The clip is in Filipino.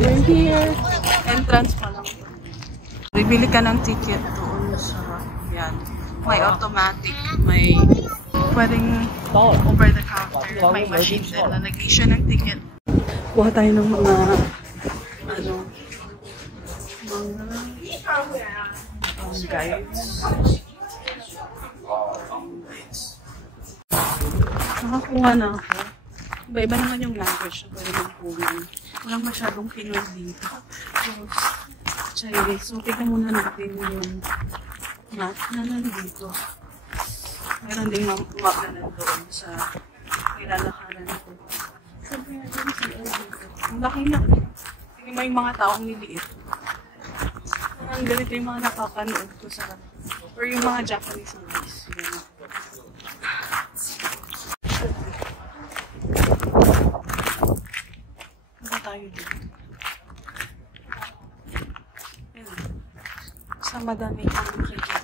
over here. Entrance pa lang. Bibili ka ng ticket doon sa, yan. May automatic, may pwedeng over the counter, may machine din na nag-issue ng ticket. Kuha tayo ng mga, ano, mga guides. Nakakuha na ako. Iba-iba naman yung language na pwede mong kunin. Walang masyadong Pinoy dito. Chinese. So, tignan muna natin yung map na nandito. Meron ding map na nandoon sa nilalakaran ko. Ang laki na. Tignan mo yung mga taong niliit. Ang ganito yung mga nakakanood ko sa or yung mga Japanese movies. Ano tayo dito? Sa madami kang makikita.